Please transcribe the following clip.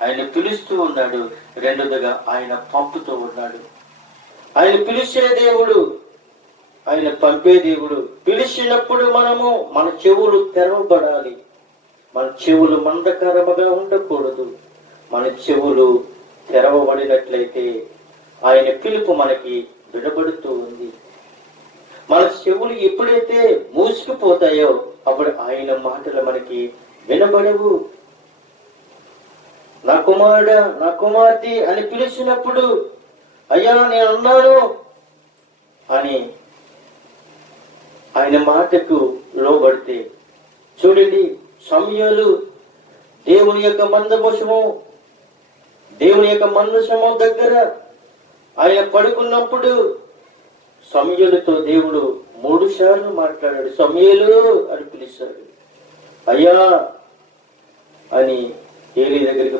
ఆయన పిలుస్తూ ఉన్నాడు, రెండోదిగా ఆయన పంపుతూ ఉన్నాడు. ఆయన పిలిచే దేవుడు, ఆయన పంపే దేవుడు. పిలిచినప్పుడు మనము మన చెవులు తెరవబడాలి. మన చెవులు మందకరముగా ఉండకూడదు. మన చెవులు తెరవబడినట్లయితే ఆయన పిలుపు మనకి వినబడుతూ ఉంది. మన చెవులు ఎప్పుడైతే మూసుకుపోతాయో అప్పుడు ఆయన మాటలు మనకి వినబడవు. నా కుమారుడా, నా కుమార్తె అని పిలిచినప్పుడు అయ్యా నేనున్నాను అని ఆయన మాటకు లోబడితే, చూడండి సమూయేలు దేవుని యొక్క మందసము దగ్గర ఆయన పడుకున్నప్పుడు సమూయేలుతో దేవుడు 3 సార్లు మాట్లాడాడు. సమూయేలు అని పిలిచాడు. అయ్యా అని ఏలీ దగ్గరికి